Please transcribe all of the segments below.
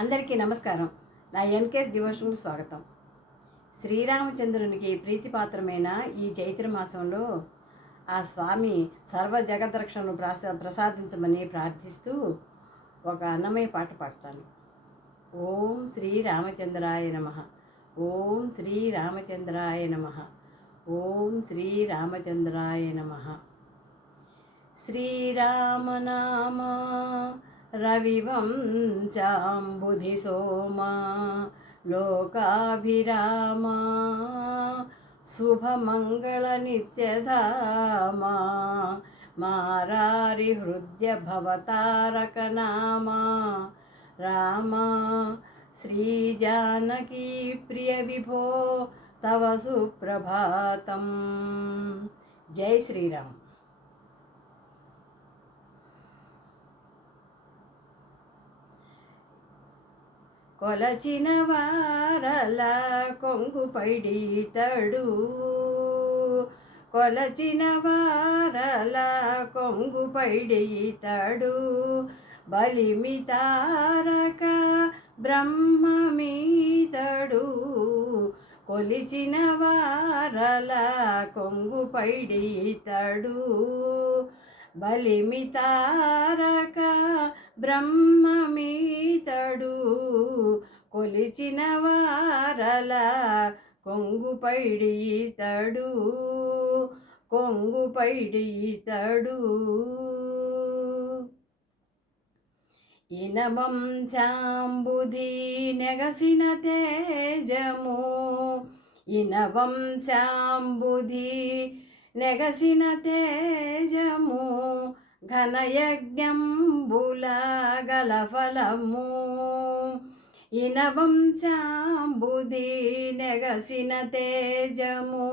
అందరికీ నమస్కారం. నా ఎన్కేఎస్ డివోషన్కు స్వాగతం. శ్రీరామచంద్రునికి ప్రీతిపాత్రమైన ఈ చైత్ర మాసంలో ఆ స్వామి సర్వ జగద్రక్షణను ప్రసాదించమని ప్రార్థిస్తూ ఒక అన్నమయ్య పాట పాడతాను. ఓం శ్రీరామచంద్రాయ నమః. ఓం శ్రీరామచంద్రాయ నమః. ఓం శ్రీరామచంద్రాయ నమః. శ్రీరామనామా రవివంశాంబుధి సోమా లోకాభిరామా శుభమంగళ నిత్యధామా మారారి హృదయ భవతారకనామా రామా శ్రీజానకీ ప్రియ విభో తవ సుప్రభాతం. జై శ్రీరామ్. కొలచిన వారల కొంగు పైడితడు, కొలచిన వారల కొంగు పైడితడు, బలిమి తారక బ్రహ్మమీతడు. కొలిచిన వారల కొంగు పైడితడు, బలిమి తారక బ్రహ్మమీతడు. కొలిచిన వారల కొంగు పైడితడు, కొంగు పైడితడు. ఇనవంశాంబుధి నెగసిన తేజము, ఇనవంశాంబుధి నెగసిన తేజము, ఘనయజ్ఞంబుల గలఫలము. ఇనవంశాంబుధి నెగసిన తేజము,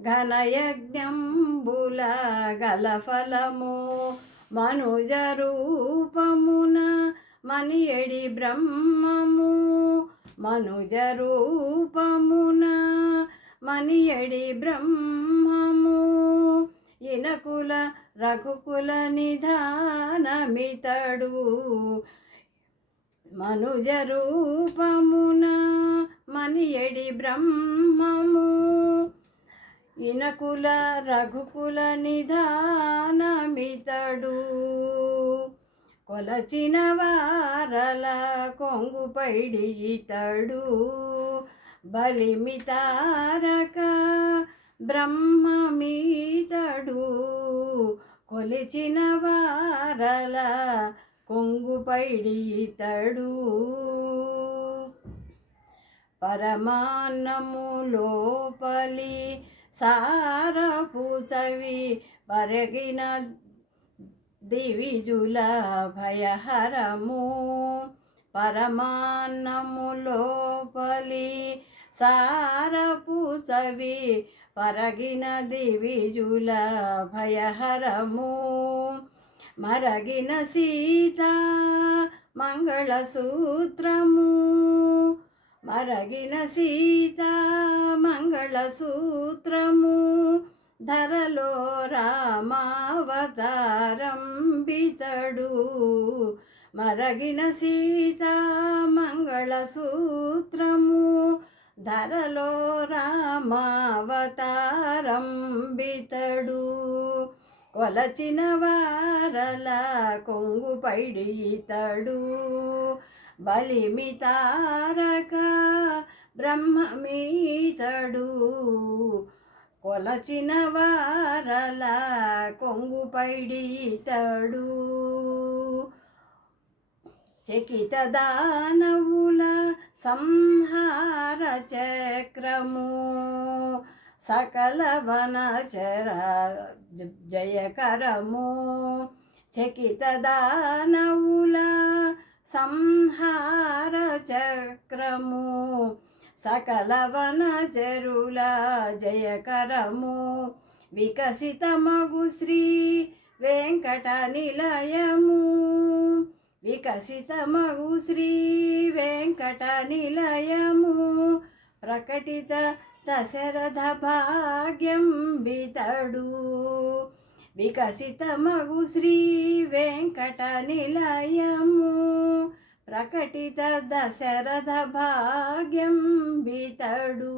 ఘనయజ్ఞంబుల గలఫలము. మనుజ రూపమున మనియడి బ్రహ్మము, మనుజ రూపమున మనియడి బ్రహ్మము. ఇనకుల రఘుకుల నిధానమితడు, మనుజ రూపమున మనియడి బ్రహ్మము. ఇనకుల రఘుకుల నిధానమితడు. కొలచిన వారల కొంగు పైడితడు, బలిమి తారక బ్రహ్మమీతడు. కొలిచిన వారల కొంగు పైడితడు. పరమాన్నము లోపలి సారపు చవి, పరగిన దివిజుల భయహరము. పరమాన్నము లోపలి సారపు చవి, పరగిన దివిజుల భయహరము. మరగిన సీతా మంగళసూత్రము, మరగిన సీతా మంగళసూత్రము. ధరలో రామావతారం బితడు, మరగిన సీతా మంగళసూత్రము. ధరలో రామావతారం బితడు. కొలచిన వారల కొంగు పైడితడు, బలిమి తారక బ్రహ్మమీతడు. కొలచిన వారల కొంగు పైడితడు. చకిత దానవుల సంహార చక్రము, సకల వనచర జయకరము. చకిత దానవుల సంహార చక్రము, సకల వనచరుల జయకరము. వికసితమగు శ్రీ వెంకట నిలయము, వికసితమగు శ్రీ వెంకట నిలయము. ప్రకటిత దశరథ భాగ్యం బితడు, వికసితమగు శ్రీ వెంకట నిలయము. ప్రకటిత దశరథ భాగ్యం బితడు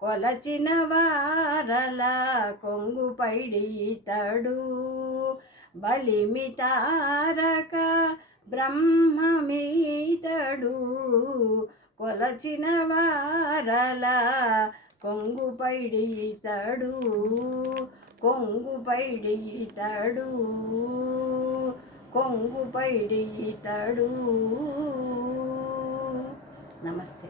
కొలచిన వారల కొంగుపైడి ఇతడు బలిమితారక బ్రహ్మమీతడు కొలచిన వారల కొంగుపైడి ఇతడు కొంగుపైడి ఇతడు కొంగుపైడి ఇతడు. నమస్తే.